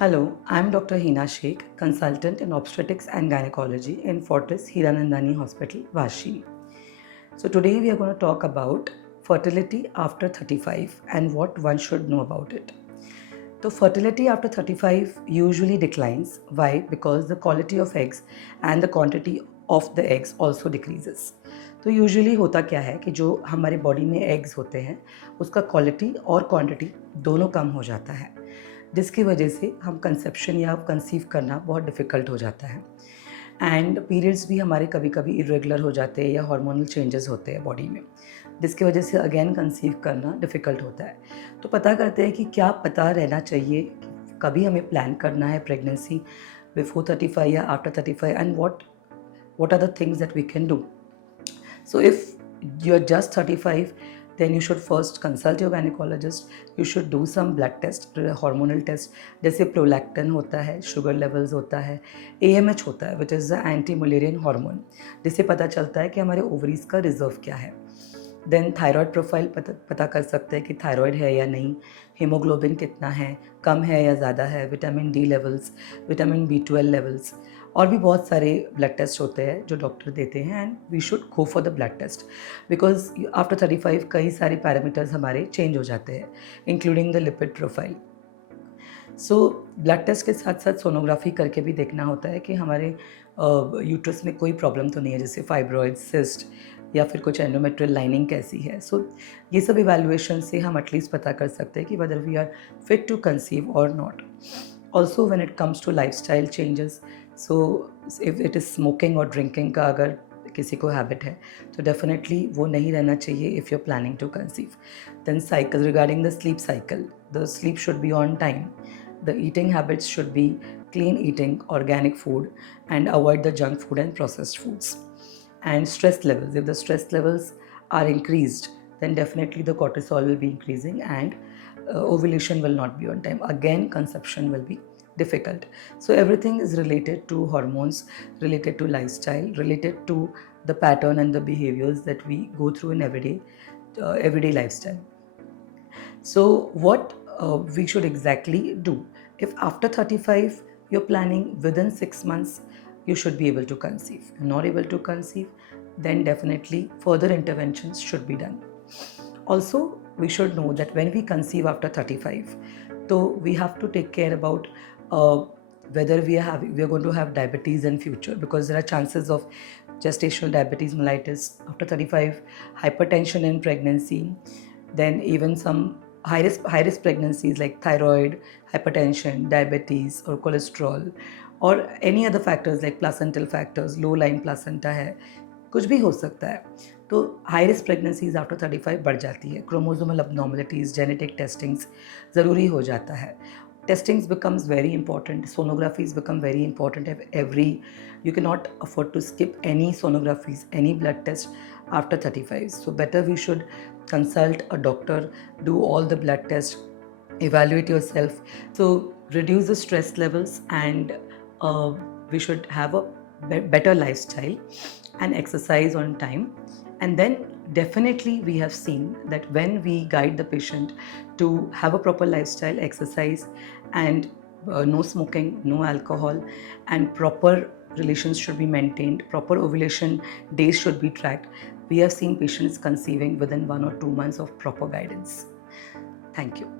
Hello, I'm Dr. Hina Sheikh, consultant in obstetrics and gynecology in Fortis Hiranandani Hospital, Vashi. So today we are going to talk about fertility after 35 and what one should know about it. So fertility after 35 usually declines. Why? Because the quality of eggs and the quantity of the eggs also decreases. तो usually होता क्या है कि जो हमारे body में eggs होते हैं उसका क्वालिटी और क्वांटिटी दोनों कम हो जाता है, जिसकी वजह से हम कंसेप्शन या कंसीव करना बहुत डिफ़िकल्ट हो जाता है। एंड पीरियड्स भी हमारे कभी कभी इरेगुलर हो जाते हैं या हार्मोनल चेंजेस होते हैं बॉडी में, जिसकी वजह से अगेन कंसीव करना डिफ़िकल्ट होता है। तो पता करते हैं कि क्या पता रहना चाहिए कि कभी हमें प्लान करना है प्रेगनेंसी बिफोर 35 या after 35 and what are the things that we can do. So if you're just 35, then you should first consult your gynecologist. You should do some blood test, hormonal test, जैसे prolactin होता है, sugar levels होता है, AMH होता है which is the anti Mullerian hormone, जिससे पता चलता है कि हमारे ओवरीज का रिजर्व क्या है। देन थायराइड प्रोफाइल पता कर सकते हैं कि थायराइड है या नहीं, हीमोग्लोबिन कितना है, कम है या ज़्यादा है, vitamin D levels, vitamin B12 levels, और भी बहुत सारे ब्लड टेस्ट होते हैं जो डॉक्टर देते हैं and we should go for the blood test because after 35 कई सारे पैरामीटर्स हमारे चेंज हो जाते हैं including the lipid profile. So blood test के साथ साथ सोनोग्राफी करके भी देखना होता है कि हमारे यूट्रस में कोई प्रॉब्लम तो नहीं है, जैसे फाइब्रॉइड, सिस्ट या फिर कुछ एंडोमेट्रियल लाइनिंग कैसी है। सो ये सब इवैल्यूएशन से हम एटलीस्ट पता कर सकते हैं कि whether we are fit to conceive और not. Also when it comes to lifestyle changes, so if it is smoking और ड्रिंकिंग का अगर किसी को हैबिट है तो डेफिनेटली वो नहीं रहना चाहिए if you are planning to conceive. Then cycle, regarding the cycle, the sleep should be on time, the eating habits should be clean eating, organic food, and avoid the junk food and processed foods. And stress levels, if the stress levels are increased, then definitely the cortisol will be increasing and ovulation will not be on time. Again, conception will be difficult. So everything is related to hormones, related to lifestyle, related to the pattern and the behaviors that we go through in everyday lifestyle. So what we should exactly do? If after 35 you're planning within 6 months, you should be able to conceive. If you're not able to conceive, then definitely further interventions should be done. Also, we should know that when we conceive after 35, so we have to take care about whether we are going to have diabetes in future, because there are chances of gestational diabetes mellitus after 35, hypertension in pregnancy, then even some high risk pregnancies like thyroid, hypertension, diabetes or cholesterol, or any other factors like placental factors, low lying placenta है, कुछ भी हो सकता है। तो high risk pregnancies after 35 बढ़ जाती है। क्रोमोसोमल abnormalities, जेनेटिक टेस्टिंग्स ज़रूरी हो जाता है। Testings becomes very important. Sonographies become very important. You cannot afford to skip any sonographies, any blood test after 35. So better we should consult a doctor, do all the blood tests, evaluate yourself. So reduce the stress levels, and we should have a better lifestyle and exercise on time. And then definitely we have seen that when we guide the patient to have a proper lifestyle, exercise, and no smoking, no alcohol, and proper relations should be maintained, proper ovulation days should be tracked, we have seen patients conceiving within 1 or 2 months of proper guidance. Thank you.